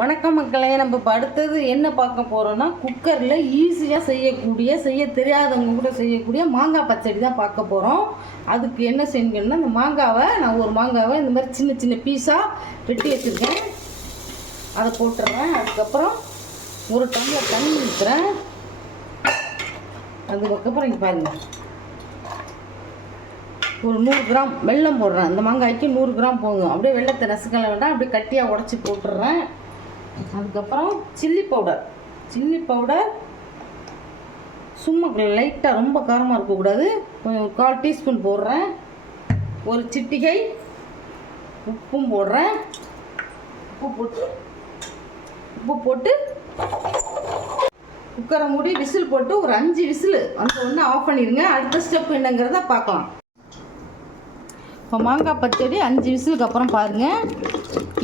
வணக்கம் மக்களே, நம்ம இப்போ அடுத்தது என்ன பார்க்க போகிறோன்னா, குக்கரில் ஈஸியாக செய்ய தெரியாதவங்க கூட செய்யக்கூடிய மாங்காய் பச்சடி தான் பார்க்க போகிறோம். அதுக்கு என்ன செய்யணும்னா, இந்த மாங்காவை நான் ஒரு மாங்காவை இந்த மாதிரி சின்ன சின்ன பீஸாக வெட்டி வச்சுருக்கேன். அதை போட்டுறேன். அதுக்கப்புறம் ஒரு டம்ளர் தண்ணி ஊற்றுறேன். அதுக்கப்புறம் இங்கே பாருங்கள், ஒரு 100 கிராம் வெல்லம் போடுறேன். இந்த மாங்காய்க்கு 100 கிராம் போகும். அப்படியே வெள்ளத்தை நசுக்கல வேண்டாம், அப்படியே கட்டியாக உடச்சி போட்டுடுறேன். அதுக்கப்புறம் சில்லி பவுடர் சும்மா லைட்டாக, ரொம்ப காரமாக இருக்கக்கூடாது, கொஞ்சம் 1/4 டீஸ்பூன் போடுறேன். ஒரு சிட்டிகை உப்பும் போடுறேன். உப்பு போட்டு குக்கரை மூடி விசில் போட்டு ஒரு 5 விசில் அந்த ஒன்று ஆஃப் பண்ணிடுங்க. அடுத்த ஸ்டெப் என்னங்கிறத பார்க்கலாம். இப்போ மாங்காய் பச்சடி 5 விசிலுக்கு அப்புறம் பாருங்கள்,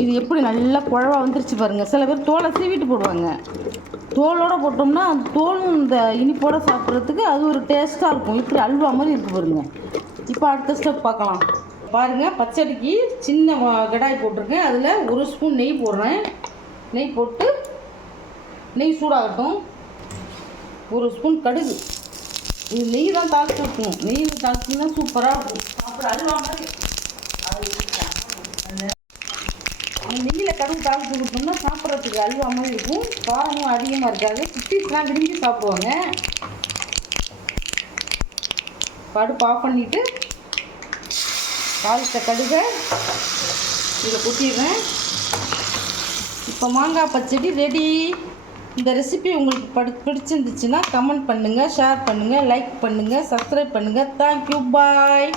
இது எப்படி நல்லா குழவா வந்துருச்சு பாருங்கள். சில பேர் தோலை சீவிட்டு போடுவாங்க. தோலோடு போட்டோம்னா அந்த தோலும் இந்த இனிப்போடு சாப்பிட்றதுக்கு அது ஒரு டேஸ்ட்டாக இருக்கும். இப்படி அல்வா மாதிரி இருக்குது பாருங்கள். இப்போ அடுத்த ஸ்டெப் பார்க்கலாம். பாருங்கள், பச்சடிக்கு சின்ன கடாய் போட்டிருக்கேன். அதில் 1 ஸ்பூன் நெய் போடுறேன். நெய் போட்டு நெய் சூடாகட்டும். 1 ஸ்பூன் கடுகு. இது நெய் தான் தாளிச்சு வைக்கணும். நெய் தாளிச்சிங்கன்னா சூப்பராக இருக்கும். சாப்பிட அல்வா மாதிரி. நெய்யில் கடுகு தாளிச்சு கொடுத்தோம்னா சாப்பிட்றதுக்கு அல்வா மாதிரி இருக்கும். காரமும் அதிகமாக இருக்காது. குட்டீஸ்லாம் விரும்பி சாப்பிடுவாங்க. அடுப்பு ஆஃப் பண்ணிவிட்டு தாளித்த கடுகை இதில் கொட்டிடுறேன். இப்போ மாங்காய் பச்சடி ரெடி. இந்த ரெசிபி உங்களுக்கு பிடிச்சிருந்துச்சுன்னா கமெண்ட் பண்ணுங்கள், ஷேர் பண்ணுங்கள், லைக் பண்ணுங்கள், சப்ஸ்கிரைப் பண்ணுங்கள். தேங்க்யூ, பாய்.